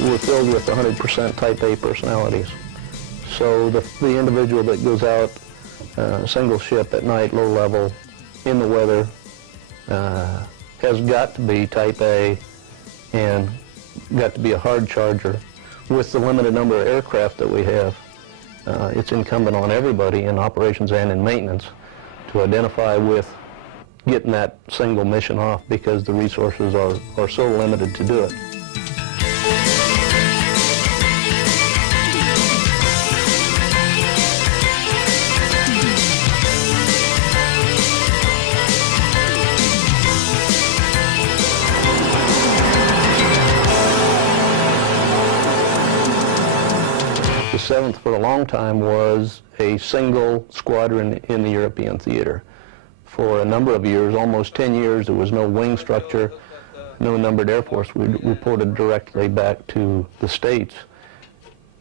we're filled with 100% Type A personalities. So the individual that goes out single ship at night, low level, in the weather, has got to be Type A and got to be a hard charger. With the limited number of aircraft that we have, it's incumbent on everybody in operations and in maintenance to identify with getting that single mission off, because the resources are so limited to do it. The 7th for a long time was a single squadron in the European theater. For a number of years, almost 10 years, there was no wing structure, no numbered Air Force. We reported directly back to the States,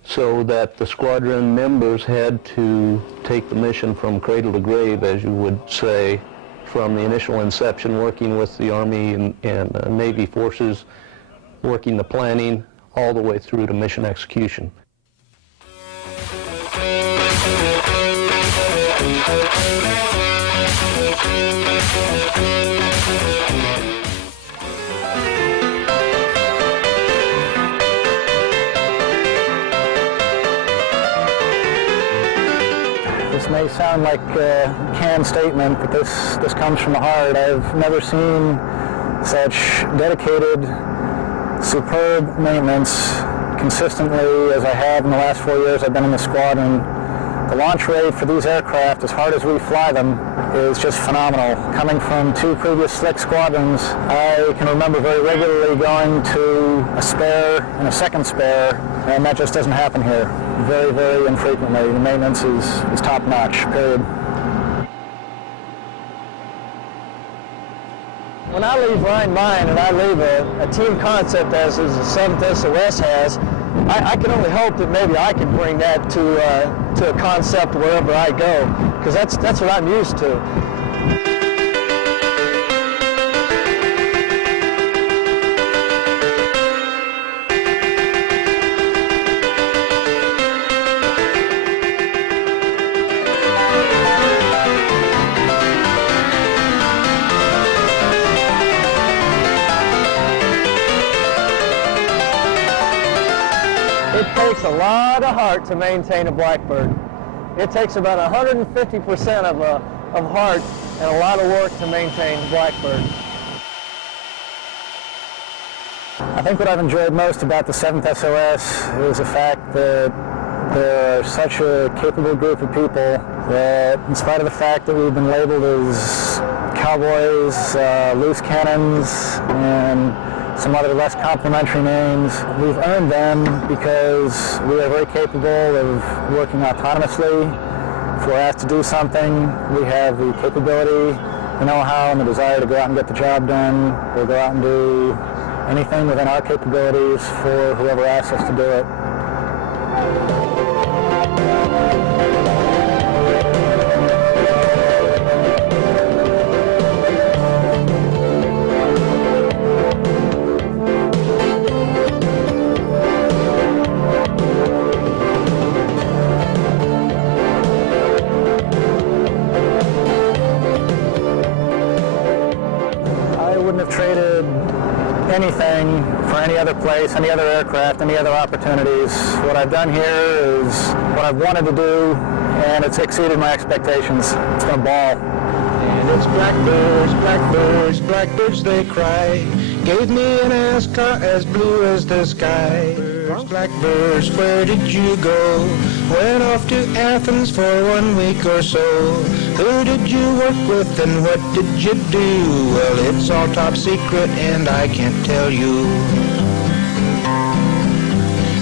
so that the squadron members had to take the mission from cradle to grave, as you would say, from the initial inception, working with the Army and Navy forces, working the planning, all the way through to mission execution. This may sound like a canned statement, but this comes from the heart. I've never seen such dedicated, superb maintenance consistently as I have in the last 4 years I've been in the squadron. The launch rate for these aircraft, as hard as we fly them, is just phenomenal. Coming from 2 previous Slick squadrons, I can remember very regularly going to a spare and a second spare, and that just doesn't happen here. Very, very infrequently. The maintenance is top-notch, period. When I leave Rhein-Main and I leave a team concept as the 7th SOS has, I can only hope that maybe I can bring that to a concept wherever I go, because that's what I'm used to. It takes a lot of heart to maintain a Blackbird. It takes about 150% of heart and a lot of work to maintain a Blackbird. I think what I've enjoyed most about the 7th SOS is the fact that there are such a capable group of people that, in spite of the fact that we've been labeled as cowboys, loose cannons, and some other less complimentary names, we've earned them because we are very capable of working autonomously. If we're asked to do something, we have the capability, the know-how, and the desire to go out and get the job done. We'll go out and do anything within our capabilities for whoever asks us to do it. Traded anything for any other place, any other aircraft, any other opportunities. What I've done here is what I've wanted to do, and it's exceeded my expectations. It's been a ball. And it's blackbirds, blackbirds, blackbirds they cry. Gave me an ascot as blue as the sky. Blackbirds, where did you go? Went off to Athens for 1 week or so. Who did you work with and what did you do? Well, it's all top secret and I can't tell you.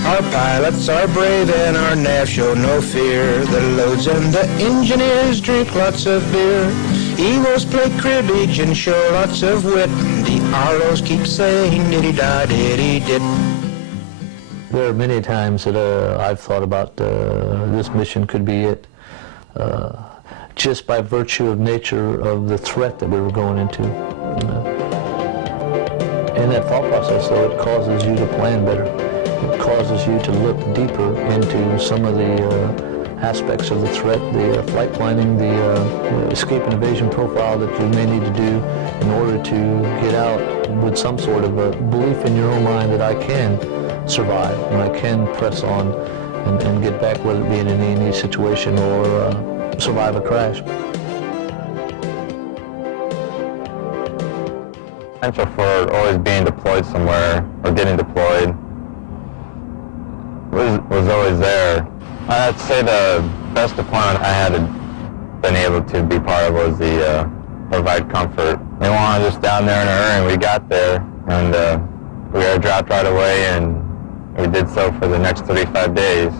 Our pilots are brave and our nav show no fear. The loads and the engineers drink lots of beer. Evils play cribbage and show lots of wit. The Arlos keep saying diddy-da-diddy-dit. There are many times that I've thought about this mission could be it, just by virtue of nature of the threat that we were going into. And that thought process, though, it causes you to plan better. causes you to look deeper into some of the aspects of the threat, the flight planning, the escape and evasion profile that you may need to do in order to get out with some sort of a belief in your own mind that I can survive and I can press on and get back, whether it be in any situation or survive a crash. Potential for always being deployed somewhere or getting deployed was always there. I'd say the best deployment I had been able to be part of was the provide comfort. They wanted us down there in a hurry, and we got there, and we got dropped right away, and we did so for the next 35 days.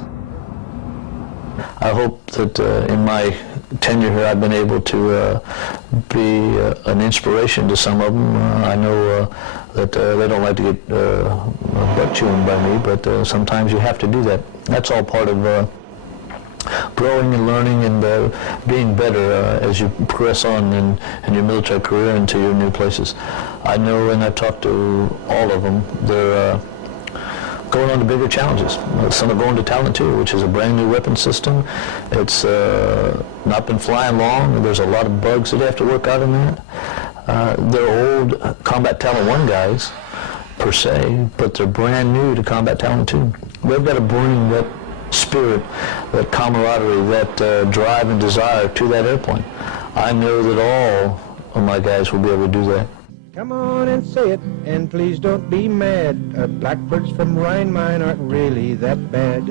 I hope that in my tenure here I've been able to be an inspiration to some of them. I know that they don't like to get butt chewing by me, but sometimes you have to do that. That's all part of growing and learning and being better as you progress on in your military career into your new places. I know, and I've talked to all of them, they're going on to bigger challenges. Some are going to Talon II, which is a brand new weapon system. It's not been flying long. There's a lot of bugs that they have to work out in that. They're old Combat Talon I guys, per se, but they're brand new to Combat Talon II. They've got to bring that spirit, that camaraderie, that drive and desire to that airplane. I know that all of my guys will be able to do that. Come on and say it, and please don't be mad. Blackbirds from Rhine-Main aren't really that bad.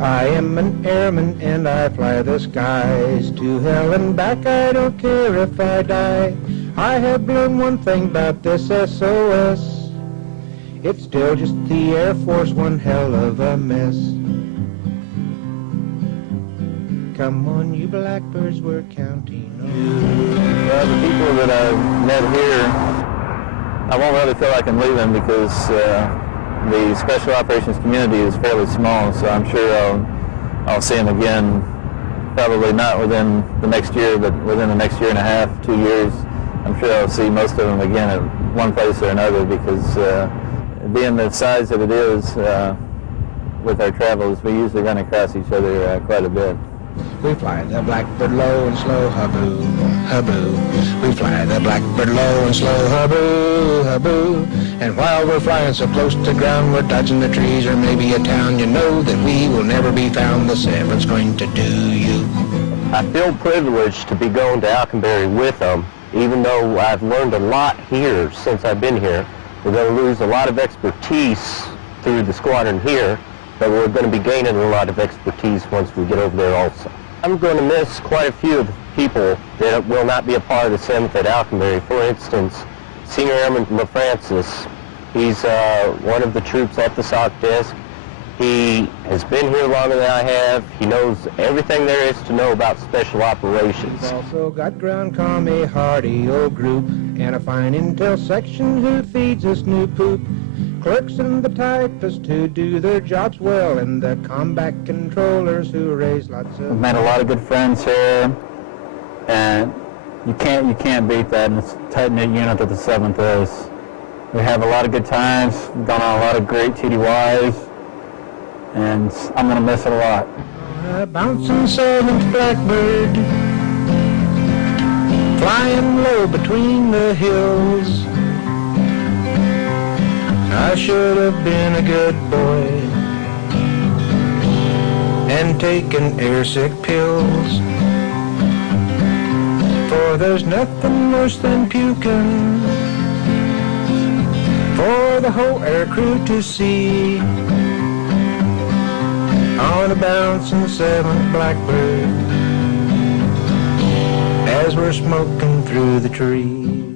I am an airman and I fly the skies to hell and back. I don't care if I die. I have learned one thing about this SOS. It's still just the Air Force, one hell of a mess. Come on, you blackbirds, we're counting on you. Well, the people that I've met here, I won't really feel like I'm leaving because the special operations community is fairly small, so I'm sure I'll see them again, probably not within the next year, but within the next year and a half, 2 years. I'm sure I'll see most of them again at one place or another because being the size that it is with our travels, we usually run across each other quite a bit. We fly the blackbird low and slow, haboo, haboo. We fly the blackbird low and slow, haboo, haboo. And while we're flying so close to ground, we're dodging the trees or maybe a town. You know that we will never be found. The 7's going to do you. I feel privileged to be going to Alconbury with them, even though I've learned a lot here since I've been here. We're going to lose a lot of expertise through the squadron here, but we're going to be gaining a lot of expertise once we get over there also. I'm going to miss quite a few of the people that will not be a part of the 7th at Alconbury. For instance, Senior Airman LaFrancis. He's one of the troops at the SOC desk. He has been here longer than I have. He knows everything there is to know about special operations. We've also got Ground Com, a hardy old group, and a fine intel section who feeds us new poop. Clerks and the typists who do their jobs well, and the combat controllers who raise lots of... I've met a lot of good friends here, and you can't beat that in this tight-knit unit that the 7th is. We have a lot of good times, we've gone on a lot of great TDYs, and I'm going to miss it a lot. Bouncing 7th Blackbird, flying low between the hills. I should have been a good boy and taken airsick pills, for there's nothing worse than puking for the whole air crew to see on a bouncing 7th Blackbird as we're smoking through the trees.